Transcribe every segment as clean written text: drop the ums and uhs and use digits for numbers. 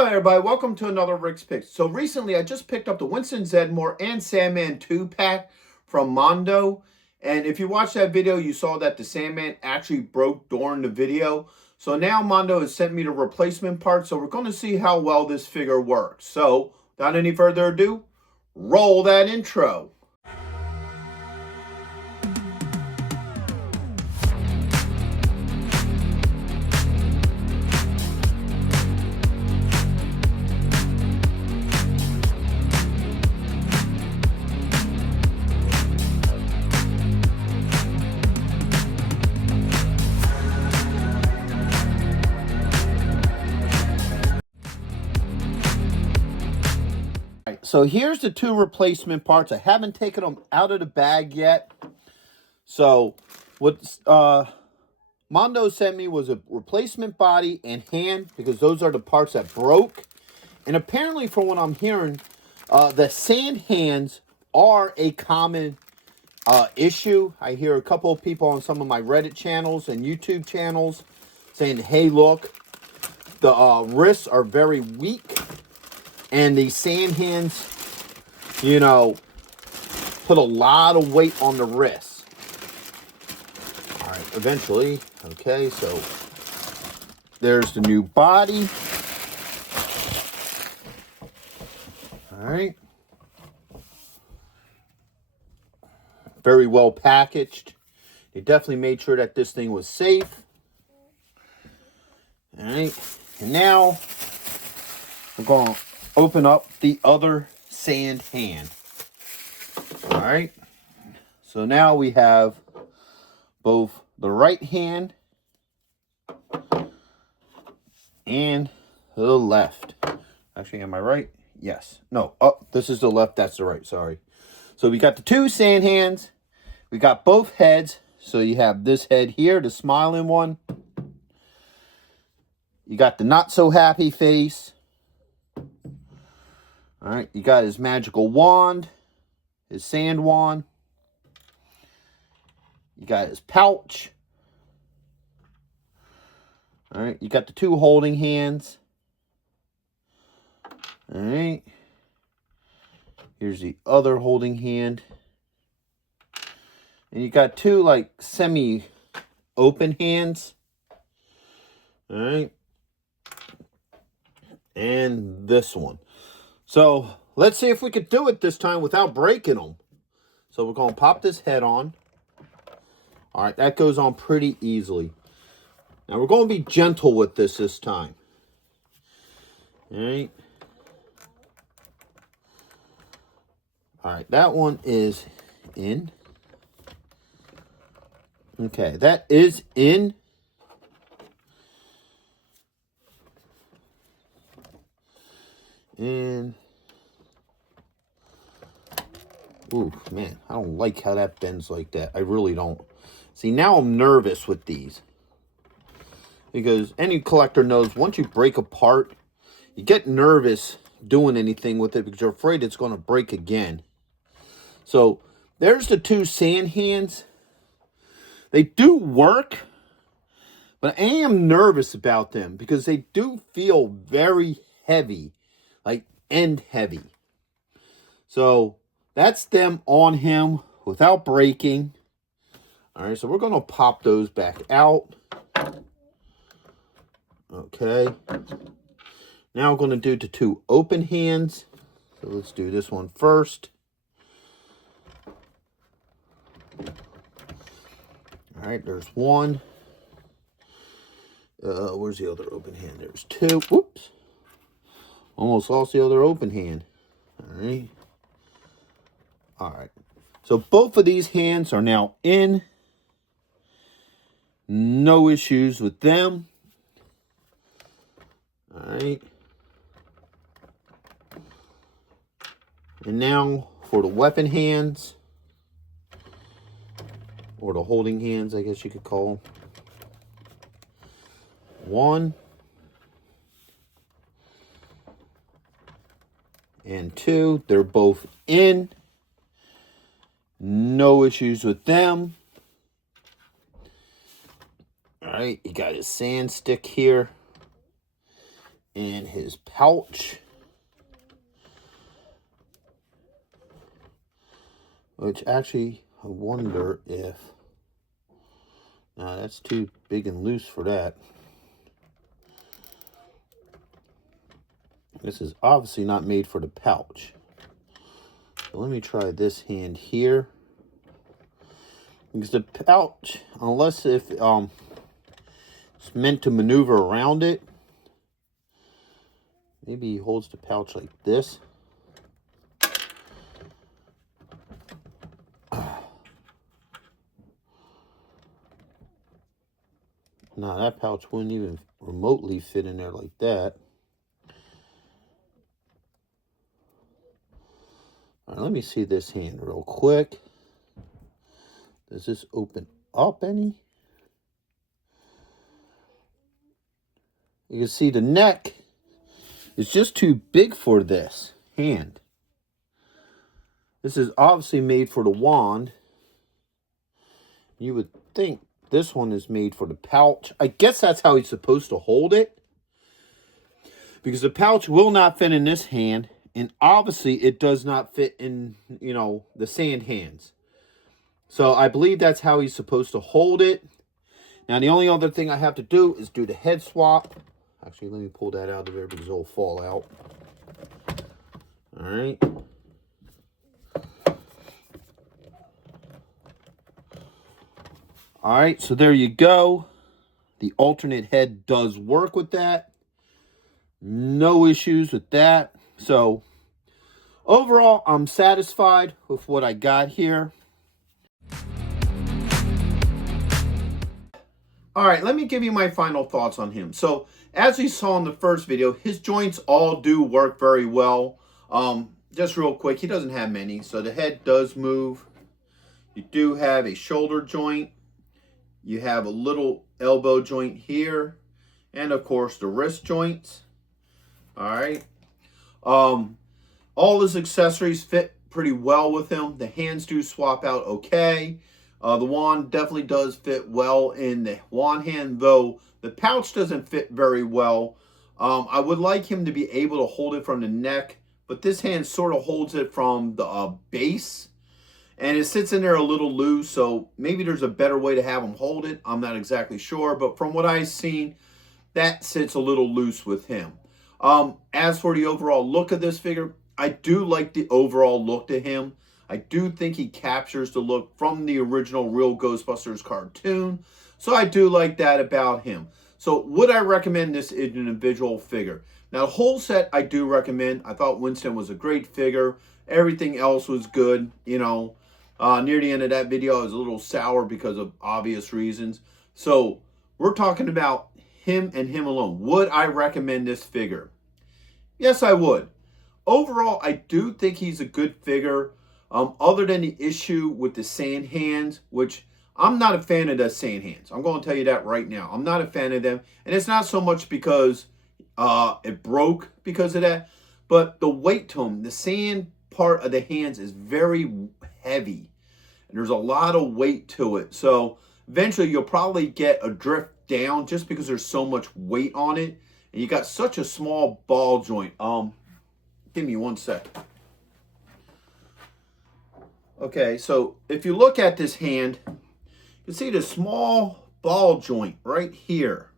Hello everybody, welcome to another Rick's Picks. So recently I just picked up the Winston Zeddemore and Sandman 2-pack from Mondo. And if you watched that video, you saw that the Sandman actually broke during the video. So now Mondo has sent me the replacement part, so we're going to see how well this figure works. So, without any further ado, roll that intro. So here's the two replacement parts. I haven't taken them out of the bag yet. So what Mondo sent me was a replacement body and hand, because those are the parts that broke. And apparently, from what I'm hearing, the sand hands are a common issue. I hear a couple of people on some of my Reddit channels and YouTube channels saying, hey, look, the wrists are very weak. And the sand hands, you know, put a lot of weight on the wrists. All right, eventually. Okay, so there's the new body. All right. Very well packaged. They definitely made sure that this thing was safe. All right. And now we're going to open up the other sand hand. All right. So now we have both the right hand and the left. Actually, am I right? Yes. No. Oh, this is the left. That's the right. Sorry. So we got the two sand hands. We got both heads. So you have this head here, the smiling one. You got the not so happy face. All right, you got his magical wand, his sand wand. You got his pouch. All right, you got the two holding hands. All right. Here's the other holding hand. And you got two, like, semi-open hands. All right. And this one. So, let's see if we could do it this time without breaking them. So, we're going to pop this head on. All right, that goes on pretty easily. Now, we're going to be gentle with this time. All right. All right, that one is in. Okay, that is in. And, ooh, man, I don't like how that bends like that. I really don't. See, now I'm nervous with these. Because any collector knows once you break a part, you get nervous doing anything with it because you're afraid it's going to break again. So, there's the two sand hands. They do work, but I am nervous about them because they do feel very heavy. Like, end heavy. So, that's them on him without breaking. Alright, so we're going to pop those back out. Okay. Now we're going to do the two open hands. So, let's do this one first. Alright, there's one. Where's the other open hand? There's two. Whoops. Almost lost the other open hand. All right. All right. So both of these hands are now in. No issues with them. All right. And now for the weapon hands. Or the holding hands, I guess you could call them. One. And two, they're both in. No issues with them. All right, you got his sand stick here. in his pouch, which actually I wonder if, nah, that's too big and loose for that. This is obviously not made for the pouch. So let me try this hand here. Because the pouch, unless if it's meant to maneuver around it, maybe he holds the pouch like this. Nah, that pouch wouldn't even remotely fit in there like that. All right, let me see this hand real quick. Does this open up any? You can see the neck is just too big for this hand. This is obviously made for the wand. You would think this one is made for the pouch. I guess that's how he's supposed to hold it, because the pouch will not fit in this hand, and obviously it does not fit in, you know, the sand hands. So I believe that's how he's supposed to hold it. Now the only other thing I have to do is do the head swap. Actually, let me pull that out of there because it'll fall out. All right. All right, so there you go. The alternate head does work with that. No issues with that. So overall, I'm satisfied with what I got here. All right, let me give you my final thoughts on him. So as we saw in the first video, his joints all do work very well. Just real quick, he doesn't have many. So the head does move. You do have a shoulder joint. You have a little elbow joint here. And of course the wrist joints. All right. All his accessories fit pretty well with him. The hands do swap out okay. The wand definitely does fit well in the wand hand, though the pouch doesn't fit very well. I would like him to be able to hold it from the neck, but this hand sort of holds it from the base, and it sits in there a little loose, so maybe there's a better way to have him hold it. I'm not exactly sure, but from what I've seen, that sits a little loose with him. As for the overall look of this figure, I do like the overall look to him. I do think he captures the look from the original Real Ghostbusters cartoon. So I do like that about him. So would I recommend this individual figure? Now, the whole set I do recommend. I thought Winston was a great figure. Everything else was good. You know, near the end of that video, I was a little sour because of obvious reasons. So we're talking about him and him alone. Would I recommend this figure? Yes, I would. Overall, I do think he's a good figure. Other than the issue with the sand hands, which I'm not a fan of the sand hands. I'm going to tell you that right now. I'm not a fan of them. And it's not so much because it broke because of that, but the weight to them, the sand part of the hands is very heavy. And there's a lot of weight to it. So eventually you'll probably get a drift down just because there's so much weight on it. And you got such a small ball joint. Give me one sec. Okay, so if you look at this hand, you can see the small ball joint right here.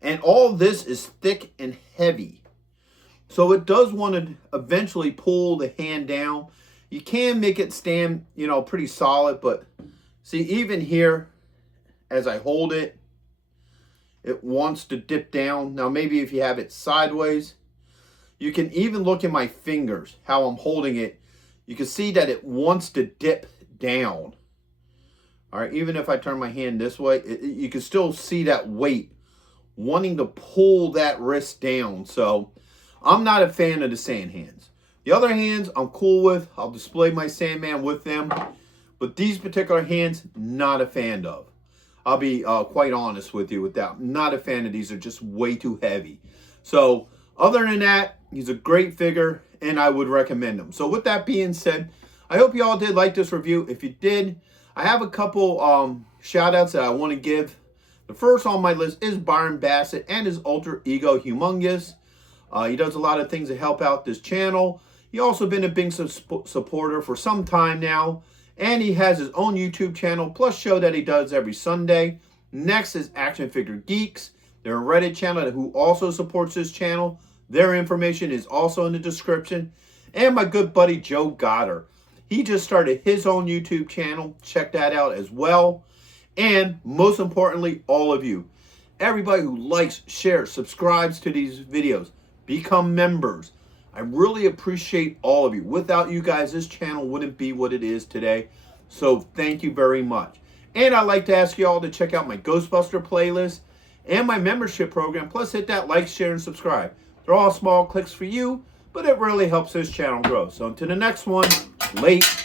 And all this is thick and heavy. So it does want to eventually pull the hand down. You can make it stand, you know, pretty solid, but see, even here, as I hold it, it wants to dip down. Now, maybe if you have it sideways, you can even look at my fingers, how I'm holding it. You can see that it wants to dip down. All right, even if I turn my hand this way, you can still see that weight wanting to pull that wrist down. So I'm not a fan of the sand hands. The other hands I'm cool with. I'll display my Sandman with them. But these particular hands, not a fan of. I'll be quite honest with you with that. I'm not a fan of these. They're just way too heavy. So other than that, he's a great figure, and I would recommend him. So with that being said, I hope you all did like this review. If you did, I have a couple shout outs that I want to give. The first on my list is Byron Bassett and his alter ego, Humongous. He does a lot of things to help out this channel. He also been a big supporter for some time now. And he has his own YouTube channel, plus show that he does every Sunday. Next is Action Figure Geeks. They're a Reddit channel who also supports this channel. Their information is also in the description. And my good buddy Joe Goddard. He just started his own YouTube channel. Check that out as well. And most importantly, all of you. Everybody who likes, shares, subscribes to these videos. Become members. I really appreciate all of you. Without you guys, this channel wouldn't be what it is today. So thank you very much. And I'd like to ask you all to check out my Ghostbuster playlist and my membership program. Plus hit that like, share, and subscribe. They're all small clicks for you, but it really helps this channel grow. So until the next one, late.